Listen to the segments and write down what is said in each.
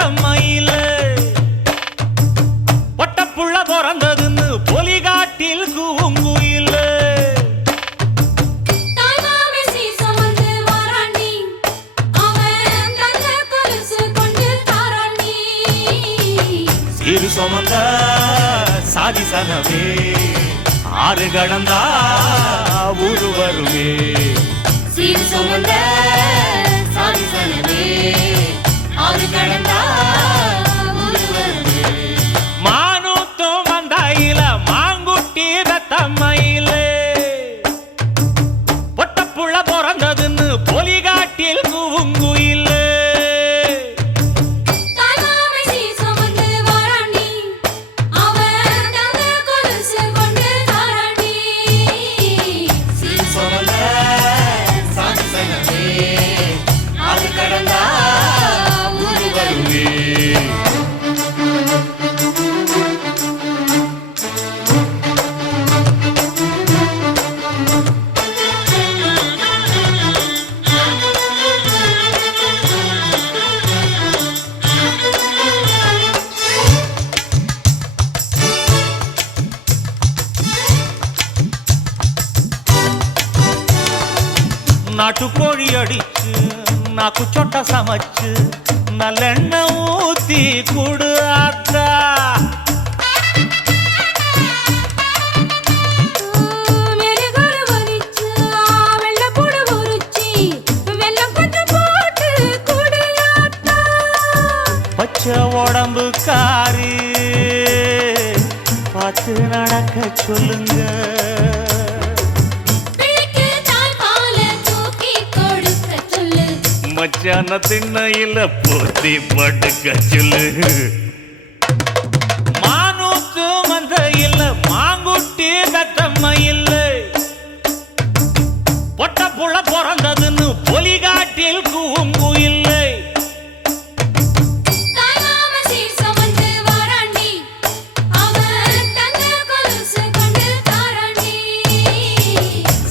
தத்தம்மையில பொட்டப்புள்ள பிறந்ததுன்னு பொலிகாட்டில் கூங்குயில சீரு சுமந்த சாதி சனவே ஆறு கடந்தா ஊரு வருவே சீரு சுமந்த சாதி சனவே ஆறு கடந்தா ஊரு வருவே மானூத்தும் வந்தாயில மாங்குட்டி தத்தம்மையில பொட்டப்புள்ள பிறந்ததுன்னு பொலிகாட்டில் கூங்குயில நாட்டுக்கோழி அடிச்சு நாக்கு சொட்ட சமைச்சு நல்லெண்ணெய் ஊத்தி குடு ஆத்தா பச்சை உடம்பு காரி பார்த்து நடக்க சொல்லுங்க மச்சான திண்ணையில போத்தி படுக்க சொல்லு மானூத்து மந்த இல்ல மாங்குட்டி தத்தம்மை இல்ல பொட்ட புள்ள பிறந்ததுன்னு பொலிகாட்டில் கூங்கு இல்லை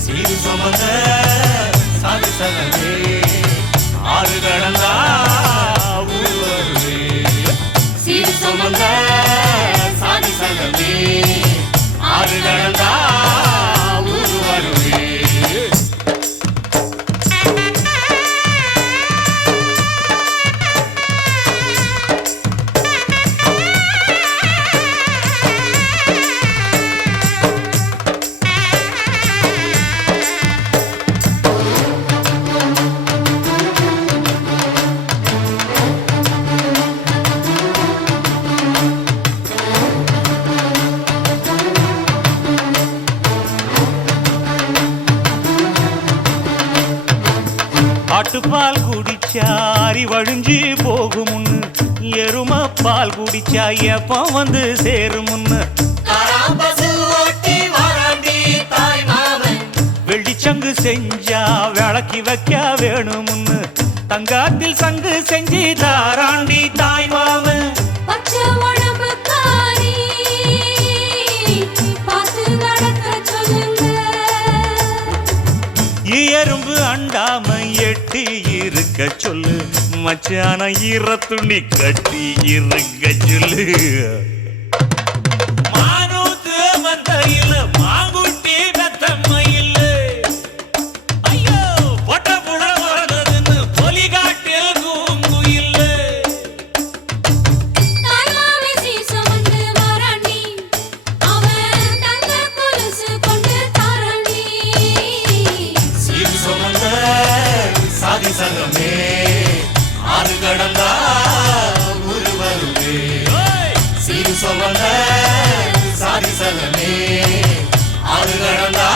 சீரு சுமந்த சாதி சனவே ஆறு கடந்தா ஊரு வருவே சீரு சுமந்த சாதி சனவே ஆறு கடந்தா ஊரு வருவே ஆட்டுப்பால் குடிச்சா அரி வழிஞ்சி போகுமுன்னு எரும பால் குடிச்சா எப்ப வந்து சேருமுன்னு வெள்ளிச்சங்கு செஞ்சா விளக்கி வைக்க வேணுமுன்னு தங்காத்தில் சங்கு செஞ்சு தாராண்டி தாய் மாமன் எறும்பு அண்டாம எட்டி இருக்க சொல்லு மச்சான ஈர துணி கட்டி இருக்க சொல்லு மானூத்து மந்தையில மாங்குட்டி தத்தம்மையில ஐயோ பொட்ட புள்ள பிறந்ததுன்னு பொலிகாட்டில் கூங்குயில சாதி சனமே ஆறு கடந்தா ஊரு வருவே சீரு சுமந்த சாதி சனமே ஆறு கடந்தா